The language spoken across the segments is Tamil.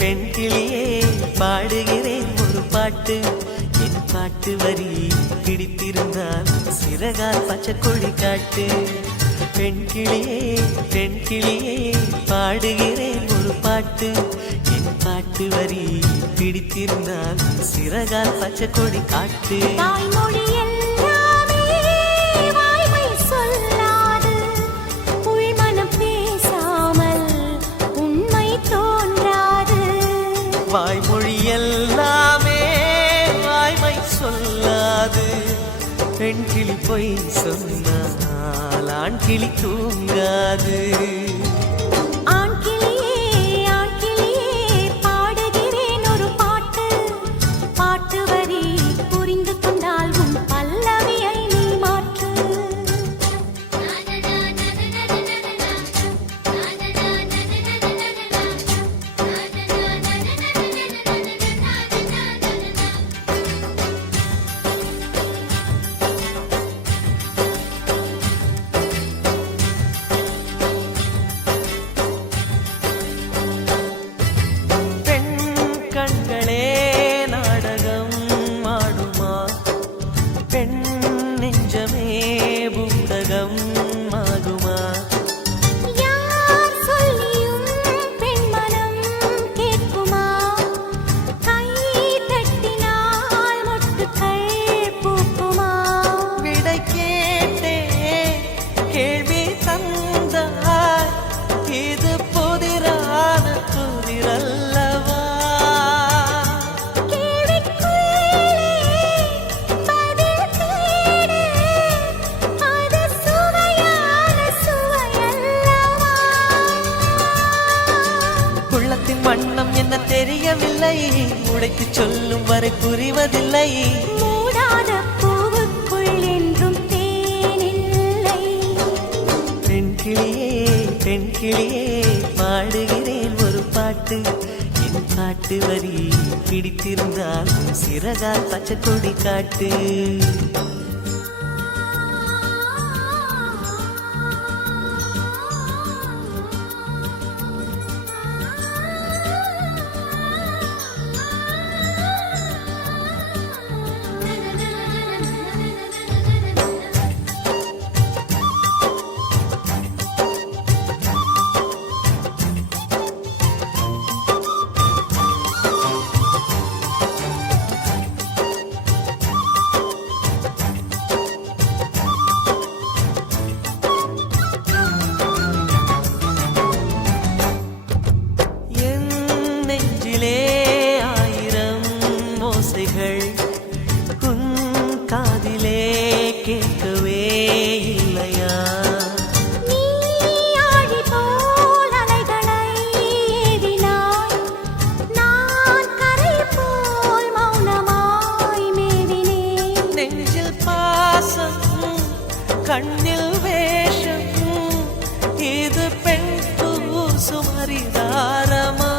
பெண் கிளியே பாடுகிறேன் ஒரு பாட்டு. என் பாட்டு வரி பிடித்திருந்தால் சிறகால் பச்சை கொடி காட்டு. பெண் கிளியே பாடுகிறேன் ஒரு பாட்டு. என் பாட்டு வரி பிடித்திருந்தால் சிறகால் பச்சை கொடி காட்டு. வாய்மொழி எல்லாமே வாய்மை சொல்லாது. பெண் கிளி பொய் சொன்னால் ஆண் கிளி தூங்காது. பாடுகிறேன் ஒரு பாட்டு. பாட்டு வரி புரிந்து கொண்டால் உன் பல்லவியை நீ மாற்று. கண்களே நாடகம் ஆடுமா? பெண் நெஞ்சமே பூடகம் ஆகுமா? யார் சொல்லியும் பெண் மனம் கேட்குமா? கை தட்டினால் மொட்டுக்கள் பூக்குமா? விடை கேட்டே கேள்வி தந்தாய். இது புதிரான புதிரல்லவா? வண்ணம் என்ன தெரியவில்லை, உடைத்து சொல்லும் வரை புரிவதில்லை. மூடாத பூவுக்குள் என்றும் தேனில்லை. பெண் கிளியே பாடுகிறேன் ஒரு பாட்டு. என் பாட்டு வரி பிடித்திருந்தால் சிறகால் பச்சை கொடி காட்டு. ஆயிரம் ஓசைகள் உன் காதிலே கேட்கவே இல்லையா? நீ ஆழி போல் அலைகளை ஏவினாய். நான் கரை போல் மௌனமாய் மேவினேன். நெஞ்சில் பாசம் கண்ணில் வேஷம், இது பெண் சுமரிதாரமா?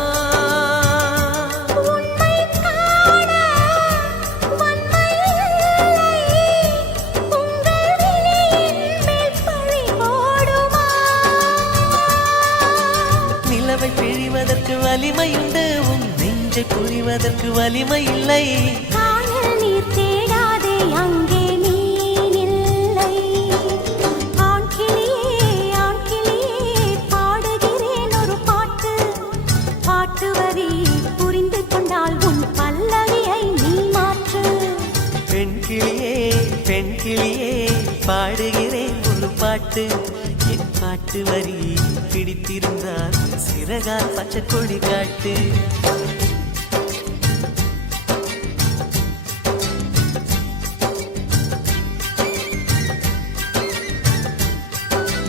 நிலவை பிழிவதற்கு வலிமையுண்டு, உன் நெஞ்சை புரிவதற்கு வலிமை இல்லை. காணல் நீர் தேடாதே, அங்கே மீன் இல்லை. ஆண் கிளியே பாடுகிறேன் ஒரு பாட்டு. பாட்டு வரி புரிந்து கொண்டால் உன் பல்லவியை நீ மாற்று. பெண் கிளியே பாடுகிறேன் ஒரு பாட்டு. என் பாட்டு வரி பிடித்திருந்தால் சிறகால் பச்சை கொடி காட்டு.